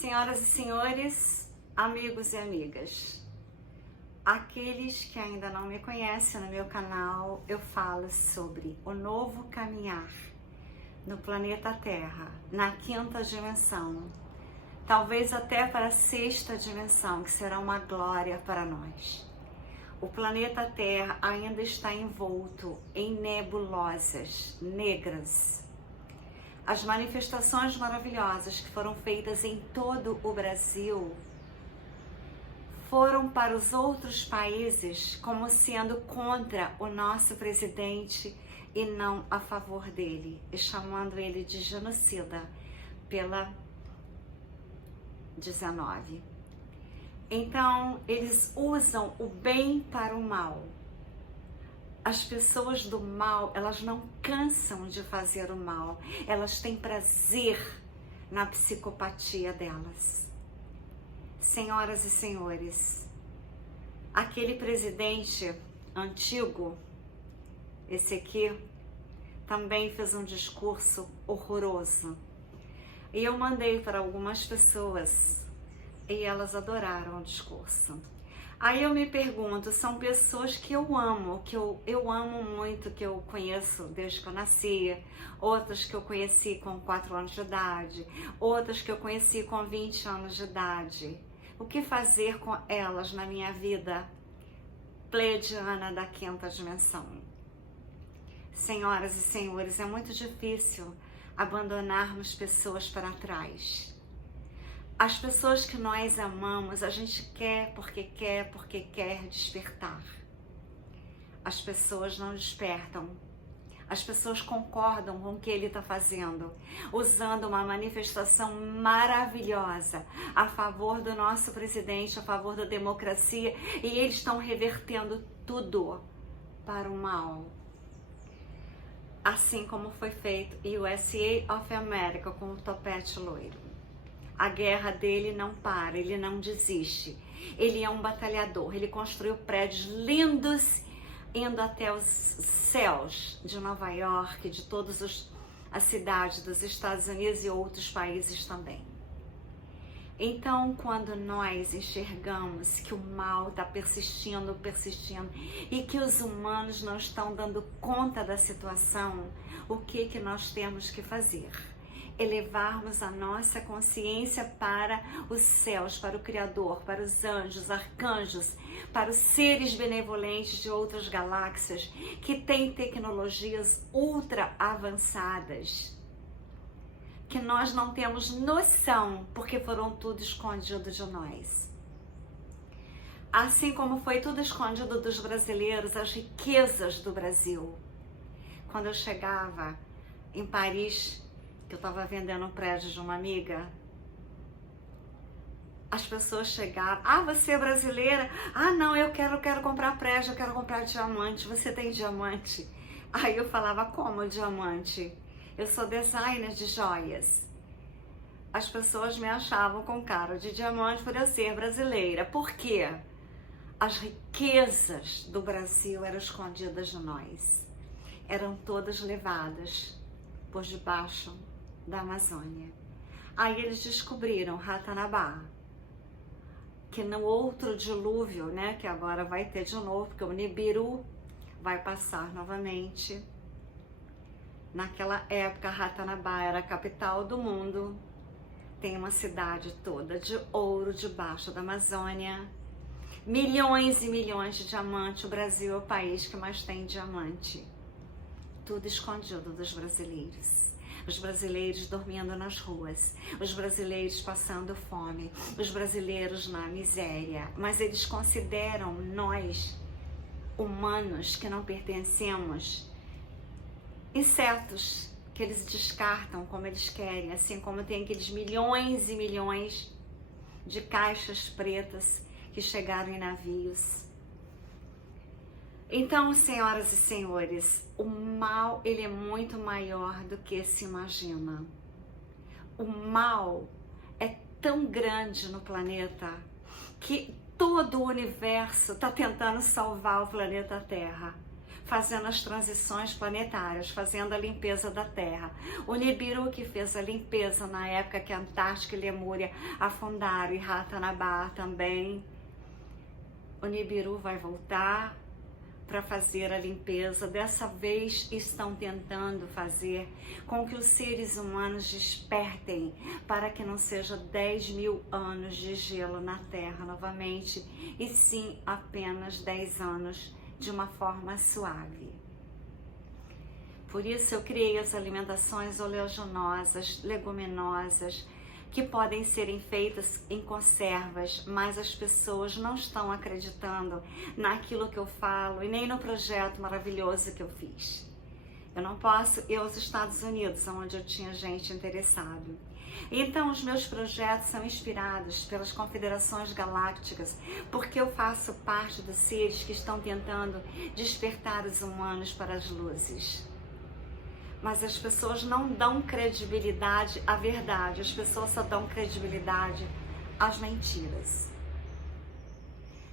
Senhoras e senhores, amigos e amigas, aqueles que ainda não me conhecem no meu canal, eu falo sobre o novo caminhar no planeta Terra, na quinta dimensão, talvez até para a sexta dimensão, que será uma glória para nós. O planeta Terra ainda está envolto em nebulosas negras. As manifestações maravilhosas que foram feitas em todo o Brasil foram para os outros países como sendo contra o nosso presidente e não a favor dele, e chamando ele de genocida pela 19. Então, eles usam o bem para o mal. As pessoas do mal, elas não cansam de fazer o mal, elas têm prazer na psicopatia delas. Senhoras e senhores, aquele presidente antigo, esse aqui, também fez um discurso horroroso. E eu mandei para algumas pessoas e elas adoraram o discurso. Aí eu me pergunto, são pessoas que eu amo, que eu amo muito, que eu conheço desde que eu nasci, outras que eu conheci com 4 anos de idade, outras que eu conheci com 20 anos de idade. O que fazer com elas na minha vida pleiadiana da quinta dimensão? Senhoras e senhores, é muito difícil abandonarmos pessoas para trás. As pessoas que nós amamos, a gente quer porque quer despertar. As pessoas não despertam. As pessoas concordam com o que ele está fazendo, usando uma manifestação maravilhosa a favor do nosso presidente, a favor da democracia, e eles estão revertendo tudo para o mal. Assim como foi feito USA of America com o topete loiro. A guerra dele não para, ele não desiste. Ele é um batalhador, ele construiu prédios lindos, indo até os céus de Nova York, de todas as cidades dos Estados Unidos e outros países também. Então, quando nós enxergamos que o mal está persistindo, e que os humanos não estão dando conta da situação, o que nós temos que fazer? Elevarmos a nossa consciência para os céus, para o Criador, para os anjos, arcanjos, para os seres benevolentes de outras galáxias que têm tecnologias ultra avançadas, que nós não temos noção, porque foram tudo escondido de nós. Assim como foi tudo escondido dos brasileiros, as riquezas do Brasil. Quando eu chegava em Paris, que eu estava vendendo um prédio de uma amiga, as pessoas chegaram, você é brasileira? Não, eu quero comprar prédio, eu quero comprar diamante, você tem diamante? Aí eu falava, como diamante? Eu sou designer de joias. As pessoas me achavam com cara de diamante por eu ser brasileira. Por quê? As riquezas do Brasil eram escondidas de nós. Eram todas levadas por debaixo da Amazônia. Aí eles descobriram Ratanabá, que no outro dilúvio, né, que agora vai ter de novo, porque o Nibiru vai passar novamente. Naquela época, Ratanabá era a capital do mundo. Tem uma cidade toda de ouro debaixo da Amazônia. Milhões e milhões de diamantes. O Brasil é o país que mais tem diamante. Tudo escondido dos brasileiros. Os brasileiros dormindo nas ruas, os brasileiros passando fome, os brasileiros na miséria. Mas eles consideram nós, humanos que não pertencemos, insetos que eles descartam como eles querem, assim como tem aqueles milhões e milhões de caixas pretas que chegaram em navios. Então, senhoras e senhores, o mal, ele é muito maior do que se imagina. O mal é tão grande no planeta que todo o universo está tentando salvar o planeta Terra. fazendo as transições planetárias, fazendo a limpeza da Terra. O Nibiru que fez a limpeza na época que a Antártica e Lemúria afundaram, e Ratanabá também. O Nibiru vai voltar para fazer a limpeza. Dessa vez estão tentando fazer com que os seres humanos despertem para que não seja 10.000 anos de gelo na Terra novamente, e sim apenas 10 anos de uma forma suave. Por isso eu criei as alimentações oleaginosas, leguminosas, que podem serem feitas em conservas, mas as pessoas não estão acreditando naquilo que eu falo e nem no projeto maravilhoso que eu fiz. Eu não posso ir aos Estados Unidos, onde eu tinha gente interessada. Então os meus projetos são inspirados pelas confederações galácticas, porque eu faço parte dos seres que estão tentando despertar os humanos para as luzes. Mas as pessoas não dão credibilidade à verdade, as pessoas só dão credibilidade às mentiras.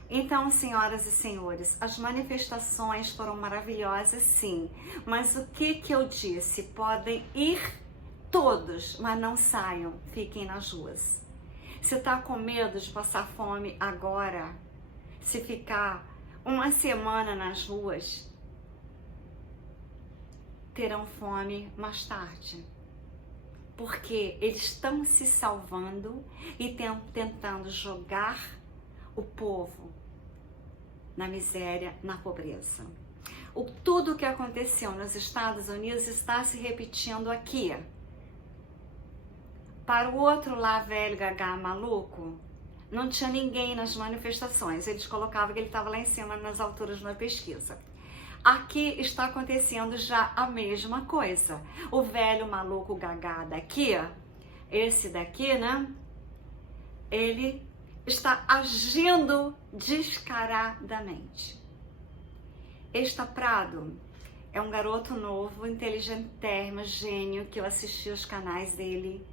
Então, senhoras e senhores, as manifestações foram maravilhosas, sim, mas o que eu disse? Podem ir todos, mas não saiam, fiquem nas ruas. Se está com medo de passar fome agora, se ficar uma semana nas ruas, terão fome mais tarde, porque eles estão se salvando e tentando jogar o povo na miséria, na pobreza. Tudo o que aconteceu nos Estados Unidos está se repetindo aqui. Para o outro lá, velho gagá maluco, não tinha ninguém nas manifestações, eles colocavam que ele estava lá em cima nas alturas na pesquisa. Aqui está acontecendo já a mesma coisa. O velho maluco gagá daqui, esse daqui, né? Ele está agindo descaradamente. Prado é um garoto novo, inteligentérrimo, gênio, que eu assisti os canais dele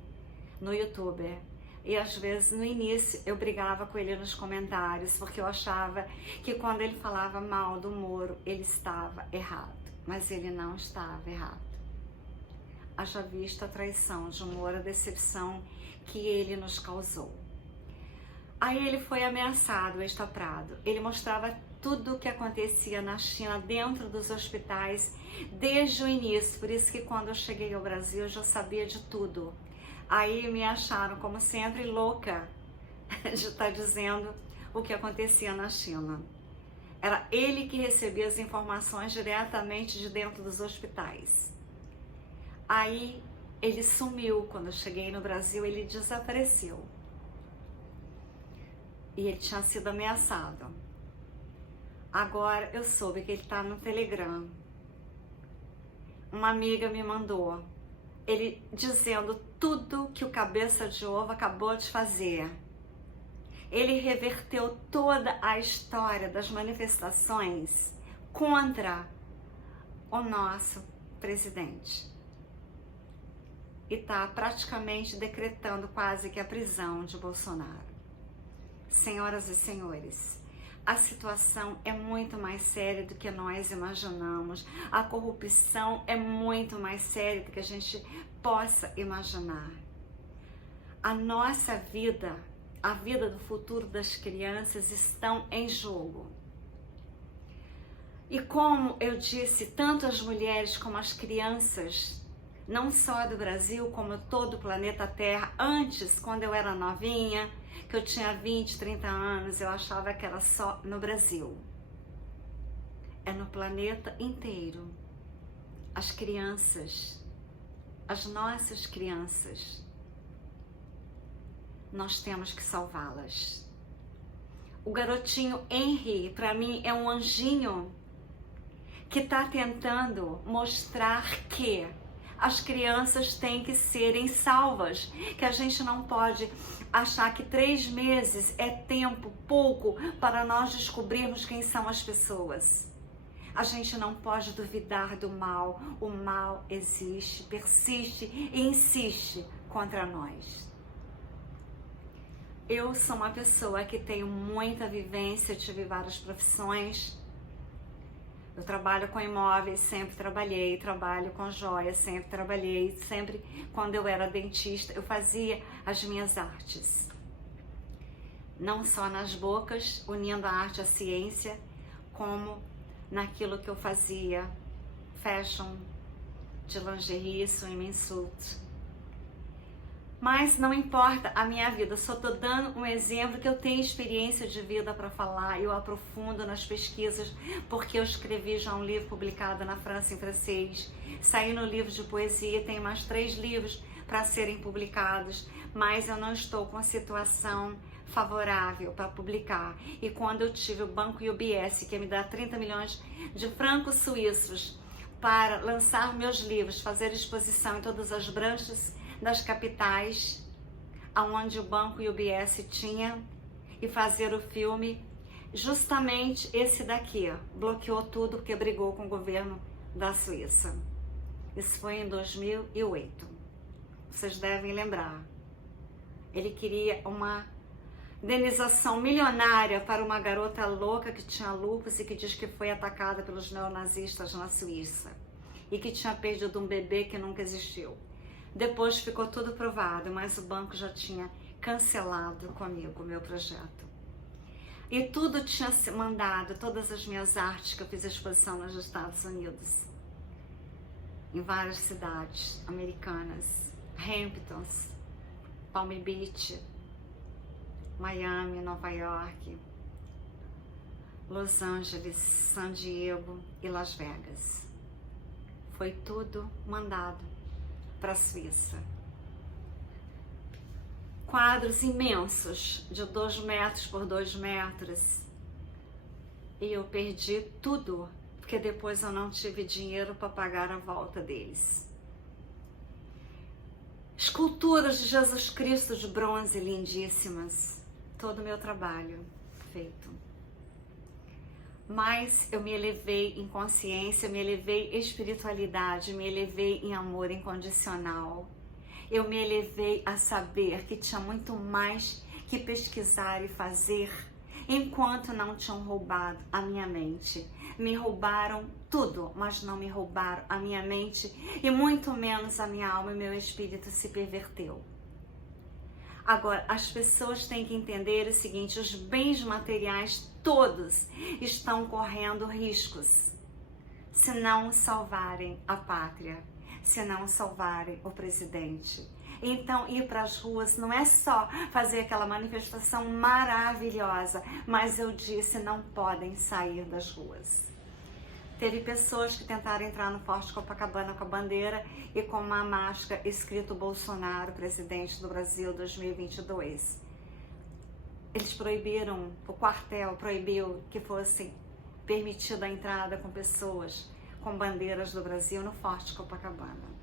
no YouTube. E às vezes no início eu brigava com ele nos comentários, porque eu achava que quando ele falava mal do Moro, ele estava errado. Mas ele não estava errado. Haja vista a traição de Moro, a decepção que ele nos causou. Aí ele foi ameaçado, Prado. Ele mostrava tudo o que acontecia na China, dentro dos hospitais, desde o início. Por isso que quando eu cheguei ao Brasil, eu já sabia de tudo. Aí me acharam, como sempre, louca de estar dizendo o que acontecia na China. Era ele que recebia as informações diretamente de dentro dos hospitais. Aí ele sumiu. Quando eu cheguei no Brasil, ele desapareceu. E ele tinha sido ameaçado. Agora eu soube que ele está no Telegram. Uma amiga me mandou ele dizendo tudo que o cabeça de ovo acabou de fazer. Ele reverteu toda a história das manifestações contra o nosso presidente. E está praticamente decretando quase que a prisão de Bolsonaro. Senhoras e senhores, a situação é muito mais séria do que nós imaginamos. A corrupção é muito mais séria do que a gente possa imaginar. A nossa vida, a vida do futuro das crianças estão em jogo. E como eu disse, tanto as mulheres como as crianças, não só do Brasil, como todo o planeta Terra, antes, quando eu era novinha, que eu tinha 20, 30 anos, eu achava que era só no Brasil. É no planeta inteiro. As crianças, as nossas crianças, nós temos que salvá-las. O garotinho Henry, para mim, é um anjinho que está tentando mostrar que as crianças têm que serem salvas, que a gente não pode achar que 3 meses é tempo pouco para nós descobrirmos quem são as pessoas. A gente não pode duvidar do mal. O mal existe, persiste e insiste contra nós. Eu sou uma pessoa que tenho muita vivência, tive várias profissões, Eu trabalho com imóveis, sempre trabalhei, trabalho com joias, sempre trabalhei, sempre quando eu era dentista, eu fazia as minhas artes. Não só nas bocas, unindo a arte à ciência, como naquilo que eu fazia, fashion, de lingerie, swimsuit. Mas não importa a minha vida, só estou dando um exemplo que eu tenho experiência de vida para falar, eu aprofundo nas pesquisas, porque eu escrevi já um livro publicado na França em francês, saí no livro de poesia, tenho mais 3 livros para serem publicados, mas eu não estou com a situação favorável para publicar. E quando eu tive o banco UBS, que me dá 30 milhões de francos suíços para lançar meus livros, fazer exposição em todas as branches das capitais, aonde o banco UBS tinha, e fazer o filme, justamente esse daqui, bloqueou tudo porque brigou com o governo da Suíça. Isso foi em 2008. Vocês devem lembrar. Ele queria uma indenização milionária para uma garota louca que tinha lúpus e que diz que foi atacada pelos neonazistas na Suíça e que tinha perdido um bebê que nunca existiu. Depois ficou tudo provado, mas o banco já tinha cancelado comigo o meu projeto. E tudo tinha se mandado, todas as minhas artes que eu fiz exposição nos Estados Unidos, em várias cidades americanas, Hamptons, Palm Beach, Miami, Nova York, Los Angeles, San Diego e Las Vegas. Foi tudo mandado para a Suíça. Quadros imensos, de 2 metros por 2 metros. E eu perdi tudo, porque depois eu não tive dinheiro para pagar a volta deles. Esculturas de Jesus Cristo de bronze lindíssimas. Todo o meu trabalho feito. Mas eu me elevei em consciência, me elevei em espiritualidade, me elevei em amor incondicional. Eu me elevei a saber que tinha muito mais que pesquisar e fazer, enquanto não tinham roubado a minha mente. Me roubaram tudo, mas não me roubaram a minha mente e muito menos a minha alma e meu espírito se perverteu. Agora, as pessoas têm que entender o seguinte, os bens materiais todos estão correndo riscos se não salvarem a pátria, se não salvarem o presidente. Então, ir para as ruas não é só fazer aquela manifestação maravilhosa, mas eu disse, não podem sair das ruas. Teve pessoas que tentaram entrar no Forte Copacabana com a bandeira e com uma máscara escrito Bolsonaro, presidente do Brasil 2022. Eles proibiram, o quartel proibiu que fosse permitida a entrada com pessoas com bandeiras do Brasil no Forte Copacabana.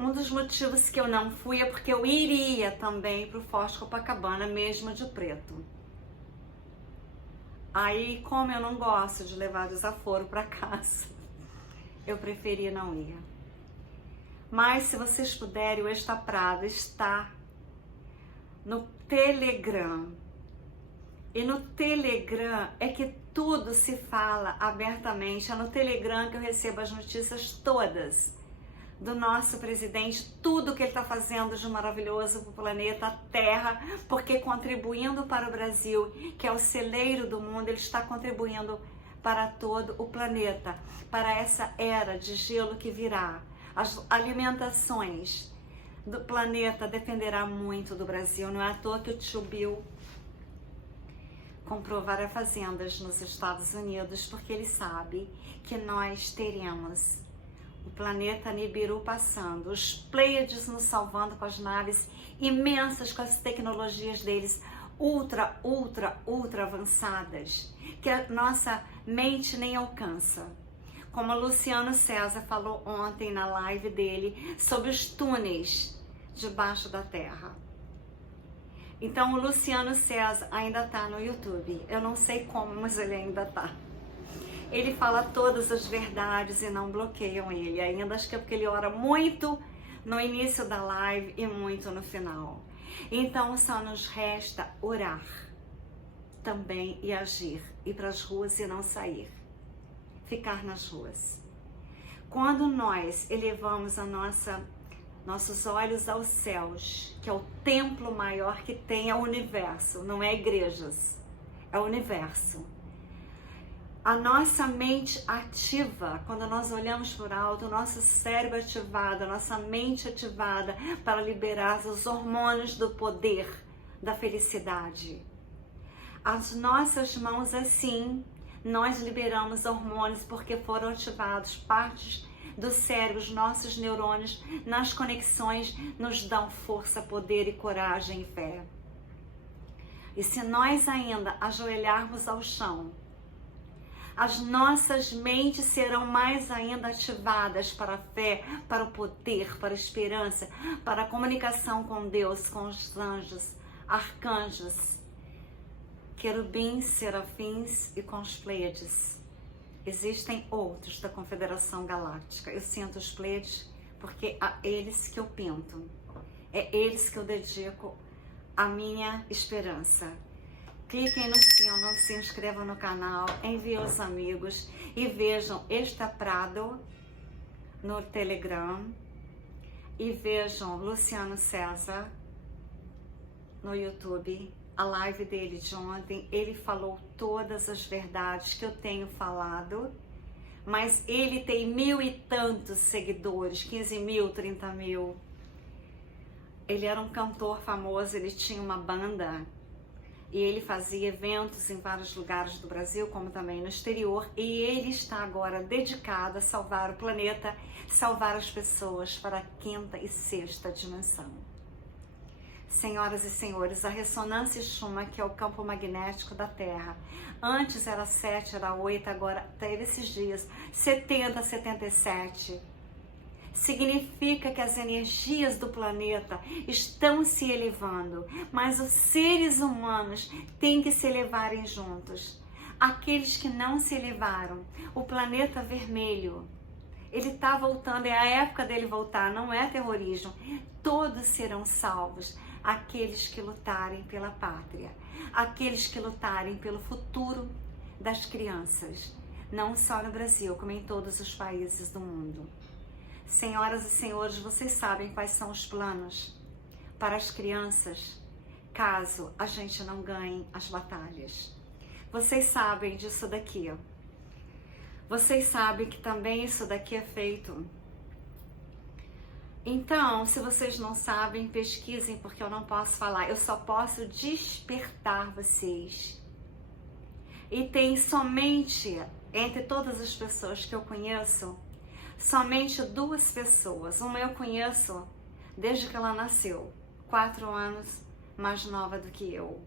Um dos motivos que eu não fui é porque eu iria também para o Forte Copacabana, mesmo de preto. Aí, como eu não gosto de levar desaforo para casa, eu preferi não ir. Mas, se vocês puderem, o Extra Prado está no Telegram. E no Telegram é que tudo se fala abertamente. É no Telegram que eu recebo as notícias todas do nosso presidente, tudo que ele está fazendo de maravilhoso para o planeta Terra, porque contribuindo para o Brasil, que é o celeiro do mundo, ele está contribuindo para todo o planeta, para essa era de gelo que virá. As alimentações do planeta dependerá muito do Brasil, não é à toa que o tio Bill comprou várias fazendas nos Estados Unidos, porque ele sabe que nós teremos o planeta Nibiru passando, os Pleiades nos salvando com as naves imensas, com as tecnologias deles ultra avançadas, que a nossa mente nem alcança. Como o Luciano César falou ontem na live dele sobre os túneis debaixo da Terra. Então o Luciano César ainda está no YouTube, eu não sei como, mas ele ainda está. Ele fala todas as verdades e não bloqueiam ele ainda, acho que é porque ele ora muito no início da live e muito no final. Então só nos resta orar também e agir, ir para as ruas e não sair. ficar nas ruas. Quando nós elevamos nossos olhos aos céus, que é o templo maior que tem, é o universo, não é igrejas, é o universo. A nossa mente ativa, quando nós olhamos por alto, o nosso cérebro ativado, a nossa mente ativada para liberar os hormônios do poder, da felicidade. As nossas mãos assim, nós liberamos hormônios porque foram ativados partes do cérebro, os nossos neurônios, nas conexões, nos dão força, poder e coragem e fé. E se nós ainda ajoelharmos ao chão, as nossas mentes serão mais ainda ativadas para a fé, para o poder, para a esperança, para a comunicação com Deus, com os anjos, arcanjos, querubins, serafins e com os Pleiades. Existem outros da Confederação Galáctica. Eu sinto os Pleiades porque é eles que eu pinto. É eles que eu dedico a minha esperança. Cliquem no sino, se inscrevam no canal, enviem os amigos e vejam Esta Prado no Telegram e vejam Luciano César no YouTube, a live dele de ontem. Ele falou todas as verdades que eu tenho falado, mas ele tem 1000 e tantos seguidores, 15 mil, 30 mil. Ele era um cantor famoso, ele tinha uma banda e ele fazia eventos em vários lugares do Brasil, como também no exterior, e ele está agora dedicado a salvar o planeta, salvar as pessoas para a 5ª e 6ª dimensão. Senhoras e senhores, a ressonância Schumann, que é o campo magnético da Terra, antes era 7, era 8, agora teve esses dias 70, 77. Significa que as energias do planeta estão se elevando, mas os seres humanos têm que se elevarem juntos. Aqueles que não se elevaram, o planeta vermelho, ele está voltando, é a época dele voltar, não é terrorismo. Todos serão salvos, aqueles que lutarem pela pátria, aqueles que lutarem pelo futuro das crianças, não só no Brasil, como em todos os países do mundo. Senhoras e senhores, vocês sabem quais são os planos para as crianças caso a gente não ganhe as batalhas. Vocês sabem disso daqui. Vocês sabem que também isso daqui é feito. Então, se vocês não sabem, pesquisem, porque eu não posso falar. Eu só posso despertar vocês. E tem somente, entre todas as pessoas que eu conheço, somente 2 pessoas. Uma eu conheço desde que ela nasceu, 4 anos mais nova do que eu.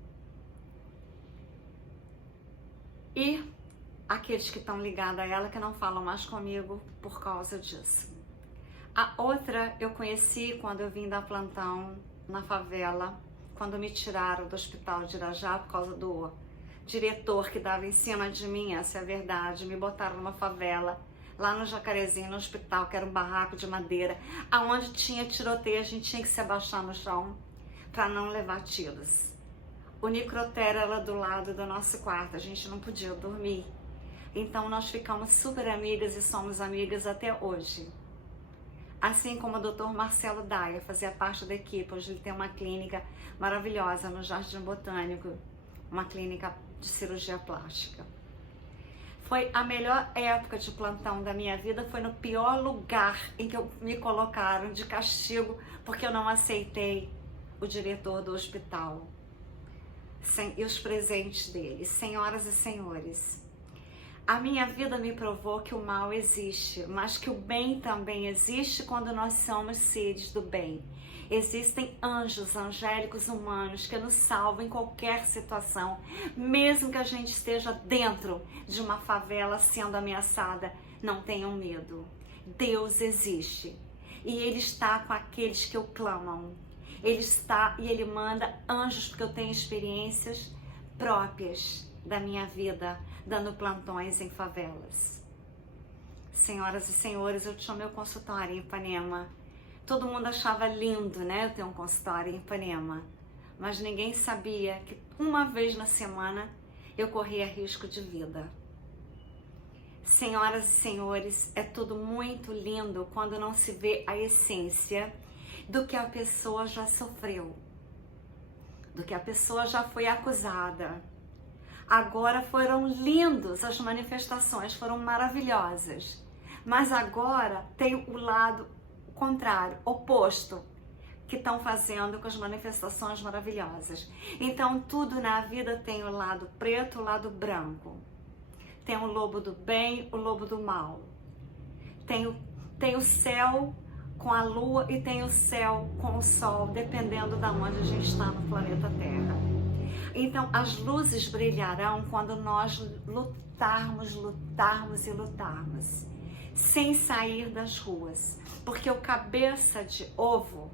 E aqueles que estão ligados a ela que não falam mais comigo por causa disso. A outra eu conheci quando eu vim dar plantão na favela, quando me tiraram do hospital de Irajá por causa do diretor que dava em cima de mim, essa é a verdade, me botaram numa favela, lá no Jacarezinho, no hospital, que era um barraco de madeira, aonde tinha tiroteio, a gente tinha que se abaixar no chão para não levar tiros. O necrotério era do lado do nosso quarto, a gente não podia dormir. Então nós ficamos super amigas e somos amigas até hoje. Assim como o Dr. Marcelo Daia fazia parte da equipe, hoje ele tem uma clínica maravilhosa no Jardim Botânico, uma clínica de cirurgia plástica. Foi a melhor época de plantão da minha vida, foi no pior lugar em que me colocaram de castigo, porque eu não aceitei o diretor do hospital e os presentes dele. Senhoras e senhores, a minha vida me provou que o mal existe, mas que o bem também existe quando nós somos seres do bem. Existem anjos angélicos humanos que nos salvam em qualquer situação, mesmo que a gente esteja dentro de uma favela sendo ameaçada. Não tenham medo. Deus existe e Ele está com aqueles que o clamam. Ele está e Ele manda anjos, porque eu tenho experiências próprias da minha vida, dando plantões em favelas. Senhoras e senhores, eu tinha meu consultório em Ipanema. Todo mundo achava lindo, né, eu ter um consultório em Ipanema, mas ninguém sabia que uma vez na semana eu corria risco de vida. Senhoras e senhores, é tudo muito lindo quando não se vê a essência do que a pessoa já sofreu, do que a pessoa já foi acusada. Agora foram lindos, as manifestações foram maravilhosas, mas agora tem o lado contrário, oposto, que estão fazendo com as manifestações maravilhosas. Então tudo na vida tem o lado preto, o lado branco. Tem o lobo do bem, o lobo do mal. Tem o céu com a lua e tem o céu com o sol, dependendo de onde a gente está no planeta Terra. Então, as luzes brilharão quando nós lutarmos, sem sair das ruas. Porque o cabeça de ovo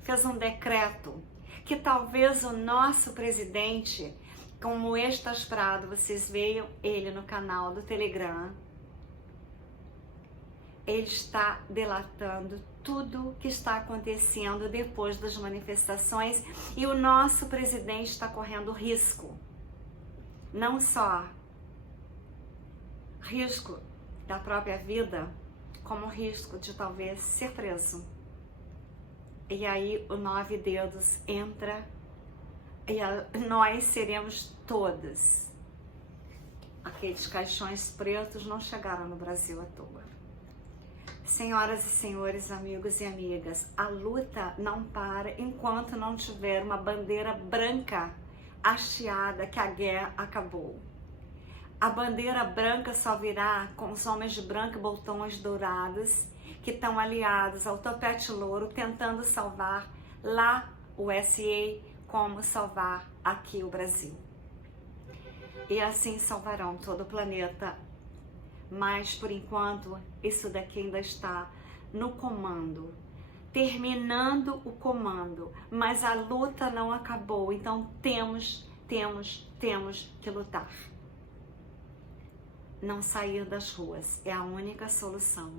fez um decreto que talvez o nosso presidente, como Estas Prado, vocês vejam ele no canal do Telegram, ele está delatando tudo que está acontecendo depois das manifestações e o nosso presidente está correndo risco. Não só risco da própria vida, como risco de talvez ser preso. E aí o 9 dedos entra e nós seremos todas. Aqueles caixões pretos não chegaram no Brasil à toa. Senhoras e senhores, amigos e amigas, a luta não para enquanto não tiver uma bandeira branca hasteada que a guerra acabou. A bandeira branca só virá com os homens de branco e botões dourados que estão aliados ao topete louro tentando salvar lá o USA como salvar aqui o Brasil. E assim salvarão todo o planeta. Mas, por enquanto, isso daqui ainda está no comando, terminando o comando, mas a luta não acabou, então temos que lutar. Não sair das ruas é a única solução.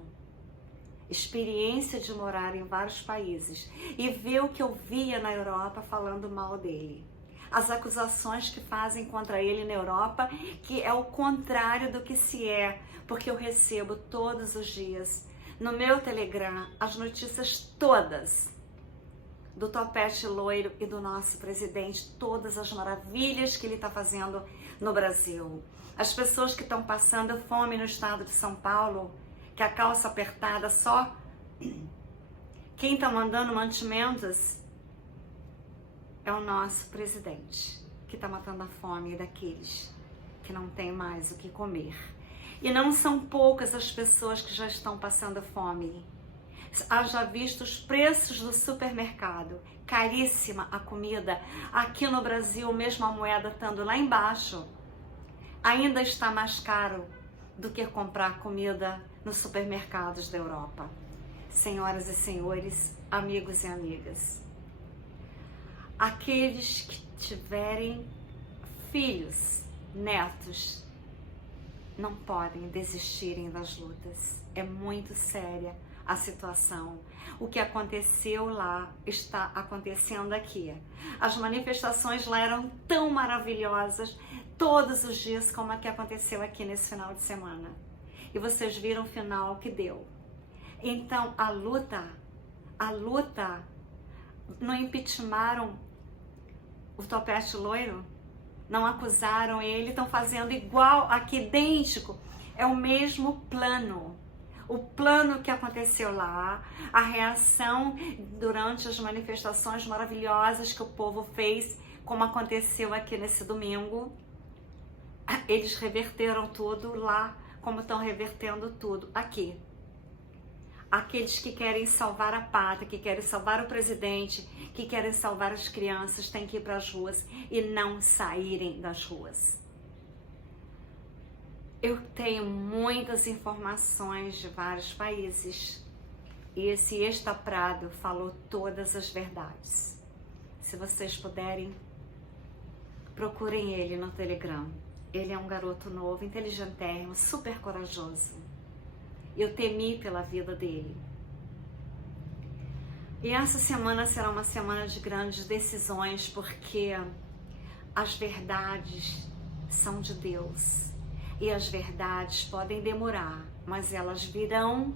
Experiência de morar em vários países e ver o que eu via na Europa falando mal dele. As acusações que fazem contra ele na Europa, que é o contrário do que se é, porque eu recebo todos os dias no meu Telegram as notícias todas do topete loiro e do nosso presidente, todas as maravilhas que ele está fazendo no Brasil. As pessoas que estão passando fome no estado de São Paulo, que a calça apertada só, quem está mandando mantimentos é o nosso presidente, que está matando a fome daqueles que não tem mais o que comer. E não são poucas as pessoas que já estão passando fome. Haja visto os preços do supermercado, caríssima a comida. Aqui no Brasil, mesmo a moeda estando lá embaixo, ainda está mais caro do que comprar comida nos supermercados da Europa. Senhoras e senhores, amigos e amigas, aqueles que tiverem filhos, netos, não podem desistirem das lutas. É muito séria a situação. O que aconteceu lá está acontecendo aqui. As manifestações lá eram tão maravilhosas todos os dias como a que aconteceu aqui nesse final de semana. E vocês viram o final que deu. Então a luta, não impeachmentaram o topete loiro? Não acusaram ele, estão fazendo igual, aqui idêntico. É o mesmo plano. O plano que aconteceu lá, a reação durante as manifestações maravilhosas que o povo fez, como aconteceu aqui nesse domingo. Eles reverteram tudo lá, como estão revertendo tudo aqui. Aqueles que querem salvar a pátria, que querem salvar o presidente, que querem salvar as crianças, têm que ir para as ruas e não saírem das ruas. Eu tenho muitas informações de vários países e esse Estas Prado falou todas as verdades. Se vocês puderem, procurem ele no Telegram. Ele é um garoto novo, inteligentérrimo, super corajoso. Eu temi pela vida dele. E essa semana será uma semana de grandes decisões, porque as verdades são de Deus. E as verdades podem demorar, mas elas virão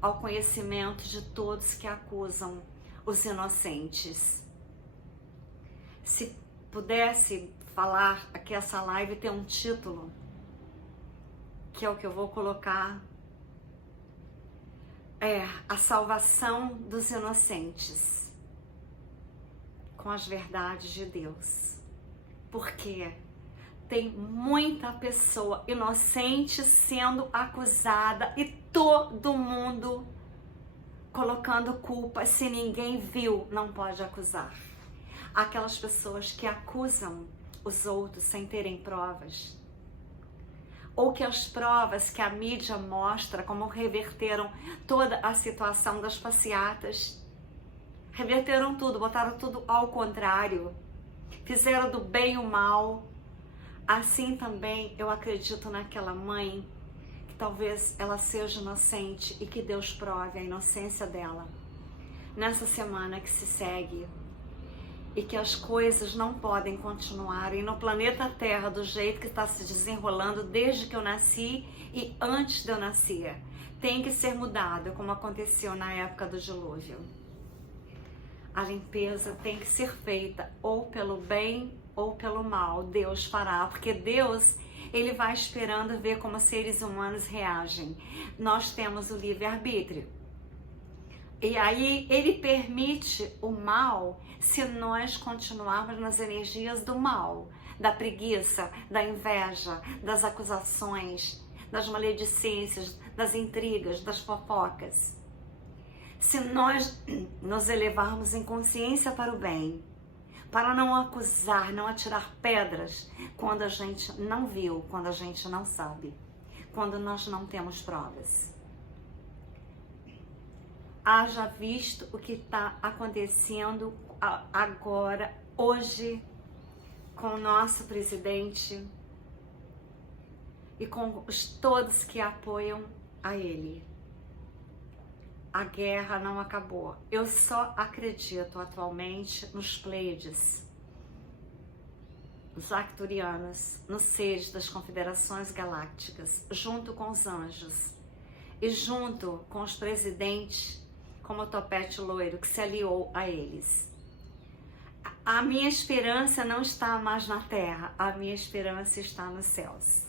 ao conhecimento de todos que acusam os inocentes. Se pudesse falar que essa live tem um título, que é o que eu vou colocar, é a salvação dos inocentes com as verdades de Deus. Porque tem muita pessoa inocente sendo acusada e todo mundo colocando culpa. Se ninguém viu, não pode acusar. Aquelas pessoas que acusam os outros sem terem provas, ou que as provas que a mídia mostra como reverteram toda a situação das passeatas, reverteram tudo, botaram tudo ao contrário, fizeram do bem o mal. Assim também eu acredito naquela mãe que talvez ela seja inocente e que Deus prove a inocência dela nessa semana que se segue, e que as coisas não podem continuar no planeta Terra do jeito que está se desenrolando desde que eu nasci e antes de eu nascer. Tem que ser mudado, como aconteceu na época do dilúvio. A limpeza tem que ser feita ou pelo bem ou pelo mal. Deus fará, porque Deus, Ele vai esperando ver como seres humanos reagem. Nós temos o livre-arbítrio. E aí Ele permite o mal se nós continuarmos nas energias do mal, da preguiça, da inveja, das acusações, das maledicências, das intrigas, das fofocas. Se nós nos elevarmos em consciência para o bem, para não acusar, não atirar pedras quando a gente não viu, quando a gente não sabe, quando nós não temos provas. Haja visto o que está acontecendo agora, hoje, com o nosso presidente e com todos que apoiam a ele. A guerra não acabou. Eu só acredito atualmente nos Pleiades, nos Arcturianos, nos seres das confederações galácticas, junto com os anjos e junto com os presidentes, como o Topete Loiro, que se aliou a eles. A minha esperança não está mais na terra, a minha esperança está nos céus.